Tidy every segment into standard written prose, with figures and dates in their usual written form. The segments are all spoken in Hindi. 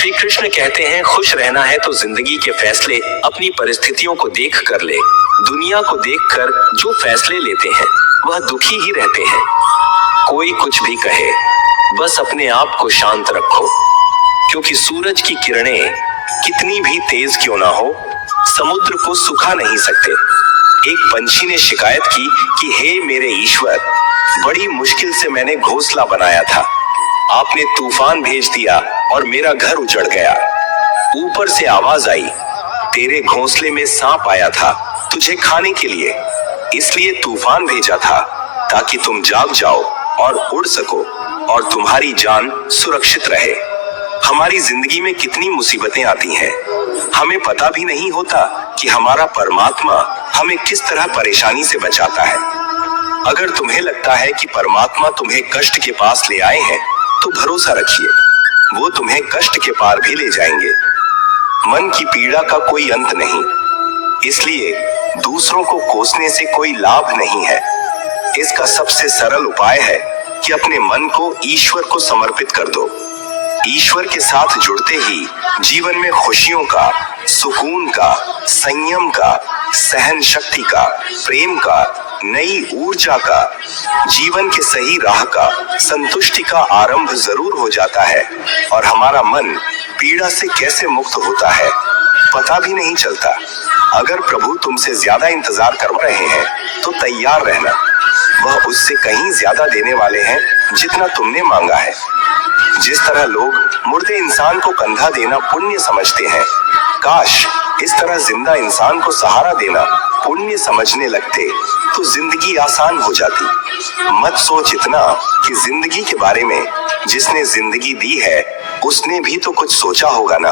श्री कृष्ण कहते हैं, खुश रहना है तो जिंदगी के फैसले अपनी परिस्थितियों को देख कर ले। दुनिया को देखकर जो फैसले लेते हैं वह दुखी ही रहते हैं। कोई कुछ भी कहे, बस अपने आप को शांत रखो, क्योंकि सूरज की किरणें कितनी भी तेज क्यों ना हो, समुद्र को सुखा नहीं सकते। एक पंछी ने शिकायत की कि हे मेरे ईश्वर, बड़ी मुश्किल से मैंने घोंसला बनाया था, आपने तूफान भेज दिया और मेरा घर उजड़ गया। ऊपर से आवाज आई, तेरे घोंसले में सांप आया था तुझे खाने के लिए, इसलिए तूफान भेजा था ताकि तुम जाग जाओ और उड़ सको और तुम्हारी जान सुरक्षित रहे। हमारी जिंदगी में कितनी मुसीबतें आती हैं, हमें पता भी नहीं होता कि हमारा परमात्मा हमें किस तरह परेशानी से बचाता है। अगर तुम्हें लगता है कि परमात्मा तुम्हें कष्ट के पास ले आए हैं तो भरोसा रखिए, वो तुम्हें कष्ट के पार भी ले जाएंगे। मन की पीड़ा का कोई अंत नहीं, इसलिए दूसरों को कोसने से कोई लाभ नहीं है। इसका सबसे सरल उपाय है कि अपने मन को ईश्वर को समर्पित कर दो। ईश्वर के साथ जुड़ते ही जीवन में खुशियों का, सुकून का, संयम का, सहन शक्ति का, प्रेम का, नई ऊर्जा का, जीवन के सही राह का, संतुष्टि का आरंभ जरूर हो जाता है और हमारा मन पीड़ा से कैसे मुक्त होता है पता भी नहीं चलता। अगर प्रभु तुमसे ज्यादा इंतजार कर रहे हैं तो तैयार रहना, वह उससे कहीं ज्यादा देने वाले हैं जितना तुमने मांगा है। जिस तरह लोग मुर्दे इंसान को कंधा देना पुण्य समझते हैं, काश इस तरह जिंदा इंसान को सहारा देना पुण्य समझने लगते तो जिंदगी आसान हो जाती। मत सोच इतना कि जिंदगी के बारे में जिसने जिंदगी दी है उसने भी तो कुछ सोचा होगा ना।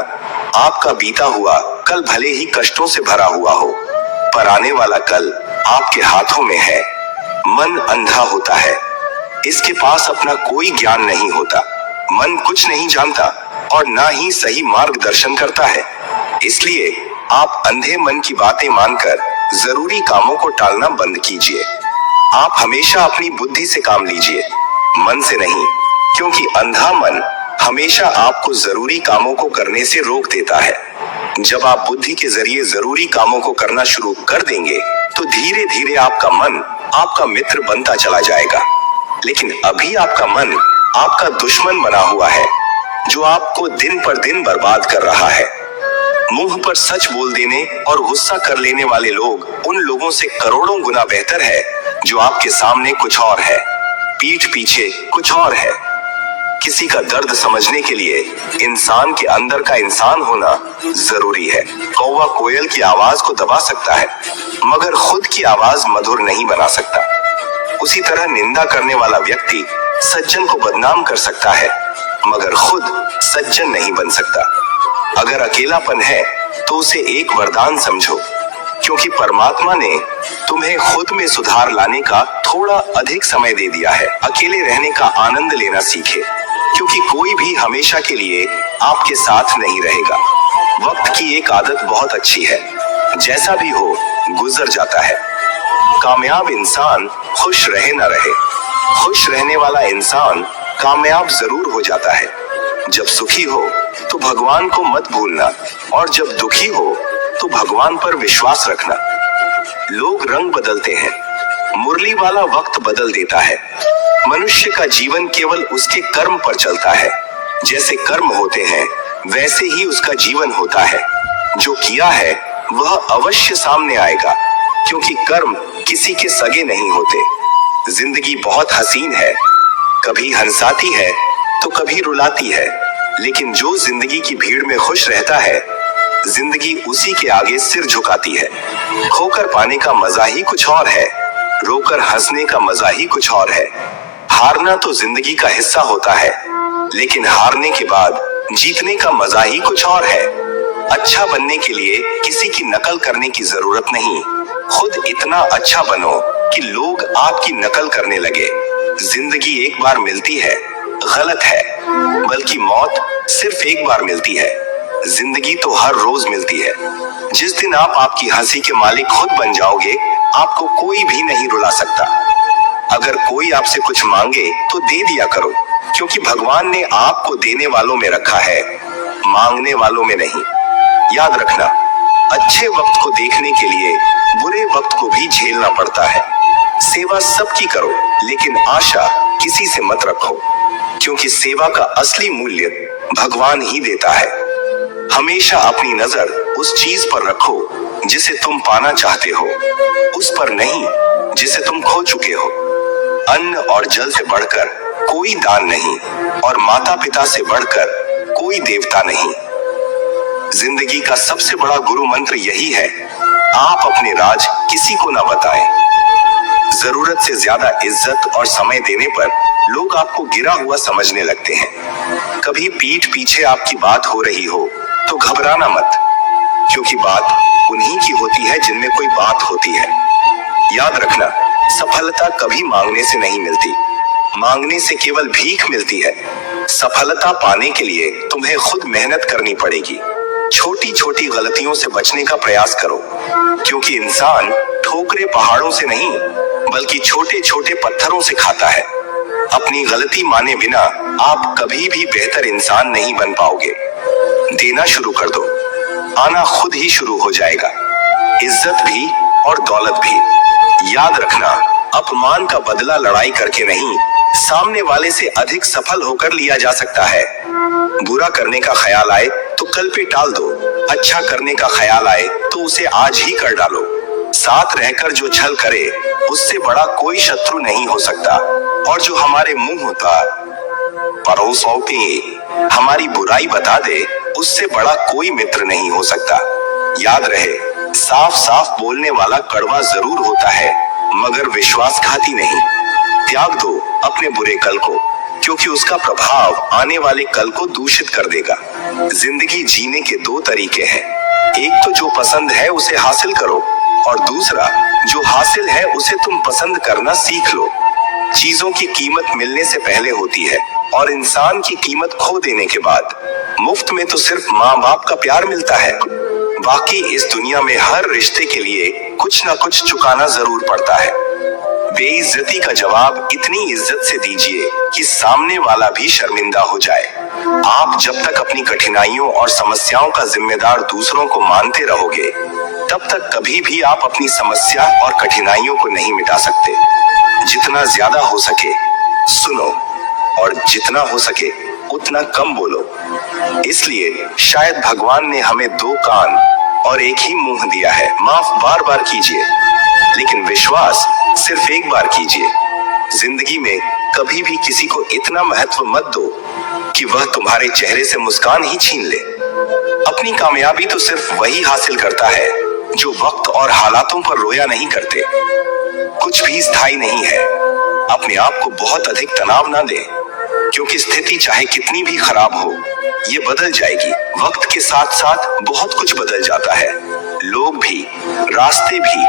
आपका बीता हुआ कल भले ही कष्टों से भरा हुआ हो, पर आने वाला कल आपके हाथों में है। मन अंधा होता है, इसके पास अपना कोई ज्ञान नहीं होता। मन कुछ नहीं जानता और ना ही सही मार्गदर्शन करता है, इसलिए आप अंधे मन की बातें मानकर जरूरी कामों को टालना बंद कीजिए। आप हमेशा अपनी बुद्धि से काम लीजिए, मन से नहीं, क्योंकि अंधा मन हमेशा आपको जरूरी कामों को करने से रोक देता है। जब आप बुद्धि के जरिए जरूरी कामों को करना शुरू कर देंगे तो धीरे धीरे आपका मन आपका मित्र बनता चला जाएगा। लेकिन अभी आपका मन आपका दुश्मन बना हुआ है, जो आपको दिन पर दिन बर्बाद कर रहा है। मुंह पर सच बोल देने और गुस्सा कर लेने वाले लोग उन लोगों से करोड़ों गुना बेहतर है जो आपके सामने कुछ और है, पीठ पीछे कुछ और है। किसी का दर्द समझने के लिए इंसान के अंदर का इंसान होना जरूरी है। कौवा कोयल की आवाज को दबा सकता है, मगर खुद की आवाज मधुर नहीं बना सकता। उसी तरह निंदा करने वाला व्यक्ति सज्जन को बदनाम कर सकता है, मगर खुद सज्जन नहीं बन सकता। अगर अकेलापन है तो उसे एक वरदान समझो, क्योंकि परमात्मा ने तुम्हें खुद में सुधार लाने का थोड़ा अधिक समय दे दिया है। अकेले रहने का आनंद लेना सीखे, क्योंकि कोई भी हमेशा के लिए आपके साथ नहीं रहेगा। वक्त की एक आदत बहुत अच्छी है, जैसा भी हो गुजर जाता है। कामयाब इंसान खुश रहे न रहे, खुश रहने वाला इंसान कामयाब जरूर हो जाता है। जब सुखी हो तो भगवान को मत भूलना, और जब दुखी हो तो भगवान पर विश्वास रखना। लोग रंग बदलते हैं, मुरली वाला वक्त बदल देता है। मनुष्य का जीवन केवल उसके कर्म पर चलता है। जैसे कर्म होते हैं वैसे ही उसका जीवन होता है। जो किया है वह अवश्य सामने आएगा, क्योंकि कर्म किसी के सगे नहीं होते। जिंदगी बहुत हसीन है, कभी हंसाती है तो कभी रुलाती है, लेकिन जो जिंदगी की भीड़ में खुश रहता है, जिंदगी उसी के आगे सिर झुकाती है। खोकर पाने का मजा ही कुछ और है, रोकर हंसने का मजा ही कुछ और है। हारना तो जिंदगी का हिस्सा होता है, लेकिन हारने के बाद जीतने का मजा ही कुछ और है। अच्छा बनने के लिए किसी की नकल करने की जरूरत नहीं, खुद इतना अच्छा बनो कि लोग आपकी नकल करने लगे। जिंदगी एक बार मिलती है गलत है, बल्कि मौत सिर्फ एक बार मिलती है। जिंदगी तो हर रोज मिलती है। जिस दिन आप आपकी हंसी के मालिक खुद बन जाओगे, आपको कोई भी नहीं रुला सकता। अगर कोई आपसे कुछ मांगे तो दे दिया करो, क्योंकि भगवान ने आपको देने वालों में रखा है। मांगने वालों में नहीं। याद रखना, अच्छे वक्त को देखने के लिए बुरे वक्त को भी झेलना पड़ता है। सेवा सबकी करो, लेकिन आशा किसी से मत रखो, क्योंकि सेवा का असली मूल्य भगवान ही देता है। हमेशा अपनी नजर उस चीज पर रखो जिसे तुम पाना चाहते हो, उस पर नहीं जिसे तुम खो चुके हो। अन्न और जल से बढ़कर कोई दान नहीं, और माता पिता से बढ़कर कोई देवता नहीं। जिंदगी का सबसे बड़ा गुरु मंत्र यही है, आप अपने राज किसी को ना बताएं। जरूरत से ज्यादा इज्जत और समय देने पर लोग आपको गिरा हुआ समझने लगते हैं। कभी पीठ पीछे आपकी बात हो रही हो तो घबराना मत, क्योंकि बात उन्हीं की होती है जिनमें कोई बात होती है। याद रखना, सफलता कभी मांगने से नहीं मिलती, मांगने से केवल भीख मिलती है। सफलता पाने के लिए तुम्हें खुद मेहनत करनी पड़ेगी। छोटी छोटी गलतियों से बचने का प्रयास करो, क्योंकि इंसान ठोकरे पहाड़ों से नहीं बल्कि छोटे छोटे पत्थरों से खाता है। अपनी गलती माने बिना आप कभी भी बेहतर इंसान नहीं बन पाओगे। देना शुरू कर दो, आना खुद ही शुरू हो जाएगा, इज्जत भी और दौलत भी। याद रखना, अपमान का बदला लड़ाई करके नहीं, सामने वाले से अधिक सफल होकर लिया जा सकता है। बुरा करने का ख्याल आए तो कल पे टाल दो, अच्छा करने का ख्याल आए तो उसे आज ही कर डालो। साथ रहकर जो छल करे उससे बड़ा कोई शत्रु नहीं हो सकता, और जो हमारे मुंह होता पड़ोसों के हमारी बुराई बता दे उससे बड़ा कोई मित्र नहीं हो सकता। याद रहे, साफ साफ बोलने वाला कड़वा जरूर होता है, मगर विश्वासघाती नहीं। त्याग दो अपने बुरे कल को, क्योंकि उसका प्रभाव आने वाले कल को दूषित कर देगा। जिंदगी जीने के दो तरीके हैं, एक तो जो पसंद है उसे हासिल करो, और दूसरा जो हासिल है उसे तुम पसंद करना सीख लो। चीजों की कीमत मिलने से पहले होती है, और इंसान की कीमत खो देने के बाद। मुफ्त में तो सिर्फ माँ बाप का प्यार मिलता है, बाकी इस दुनिया में हर रिश्ते के लिए कुछ ना कुछ चुकाना जरूर पड़ता है। बेइज्जती का जवाब इतनी इज्जत से दीजिए कि सामने वाला भी शर्मिंदा हो जाए। आप जब तक अपनी कठिनाइयों और समस्याओं का जिम्मेदार दूसरों को मानते रहोगे, तब तक कभी भी आप अपनी समस्या और कठिनाइयों को नहीं मिटा सकते। जितना ज्यादा हो सके सुनो, और जितना हो सके उतना कम बोलो। इसलिए शायद भगवान ने हमें दो कान और एक ही मुंह दिया है। माफ बार बार कीजिए, लेकिन विश्वास सिर्फ एक बार कीजिए। जिंदगी में कभी भी किसी को इतना महत्व मत दो कि वह तुम्हारे चेहरे से मुस्कान ही छीन ले। अपनी कामयाबी तो सिर्फ वही हासिल करता है जो वक्त और हालातों पर रोया नहीं करते। कुछ भी स्थायी नहीं है। अपने आप को बहुत अधिक तनाव ना दे, क्योंकि स्थिति चाहे कितनी भी खराब हो, ये बदल जाएगी। वक्त के साथ साथ बहुत कुछ बदल जाता है, लोग भी, रास्ते भी,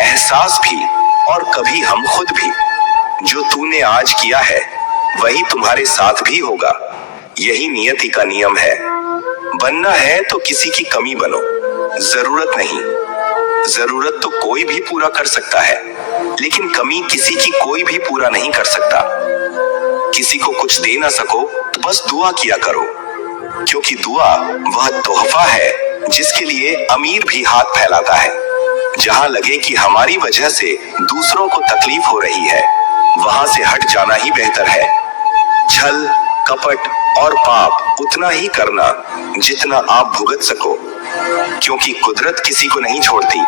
एहसास भी, और कभी हम खुद भी। जो तूने आज किया है वही तुम्हारे साथ भी होगा। यही नियति का नियम है। बनना है तो किसी की कमी बनो, जरूरत नहीं। जरूरत तो कोई भी पूरा कर सकता है, लेकिन कमी किसी की कोई भी पूरा नहीं कर सकता। किसी को कुछ दे ना सको तो बस दुआ किया करो, क्योंकि दुआ वह तोहफा है जिसके लिए अमीर भी हाथ फैलाता है। जहां लगे कि हमारी वजह से दूसरों को तकलीफ हो रही है, वहां से हट जाना ही बेहतर है। छल, कपट और पाप उतना ही करना जितना आप भुगत सको, क्योंकि कुदरत किसी को नहीं छोड़ती।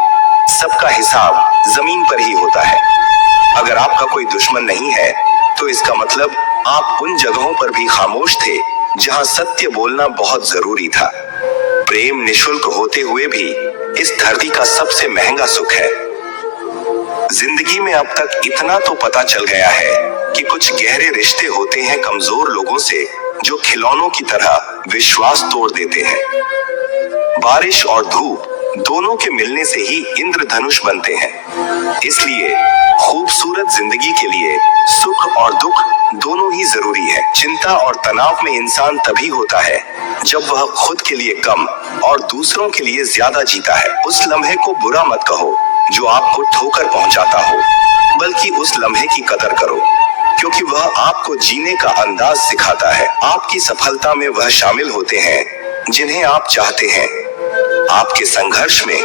सबका हिसाब जमीन पर ही होता है। अगर आपका कोई दुश्मन नहीं है तो इसका मतलब आप उन जगहों पर भी खामोश थे जहां सत्य बोलना बहुत जरूरी था। प्रेम निशुल्क होते हुए भी इस धरती का सबसे महंगा सुख है। जिंदगी में अब तक इतना तो पता चल गया है कि कुछ गहरे रिश्ते होते हैं कमजोर लोगों से, जो खिलौनों की तरह विश्वास तोड़ देते हैं। बारिश और धूप दोनों के मिलने से ही इंद्रधनुष बनते हैं। इसलिए खूबसूरत जिंदगी के लिए सुख और दुख दोनों ही जरूरी है। चिंता और तनाव में इंसान तभी होता है जब वह खुद के लिए कम और दूसरों के लिए ज्यादा जीता है। उस लम्हे को बुरा मत कहो जो आपको ठोकर पहुंचाता हो, बल्कि उस लम्हे की कदर करो, क्योंकि वह आपको जीने का अंदाज सिखाता है। आपकी सफलता में वह शामिल होते हैं जिन्हें आप चाहते हैं। आपके संघर्ष में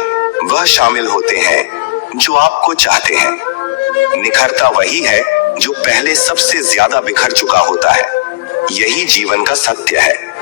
वह शामिल होते हैं जो आपको चाहते हैं। निखरता वही है जो पहले सबसे ज्यादा बिखर चुका होता है। यही जीवन का सत्य है।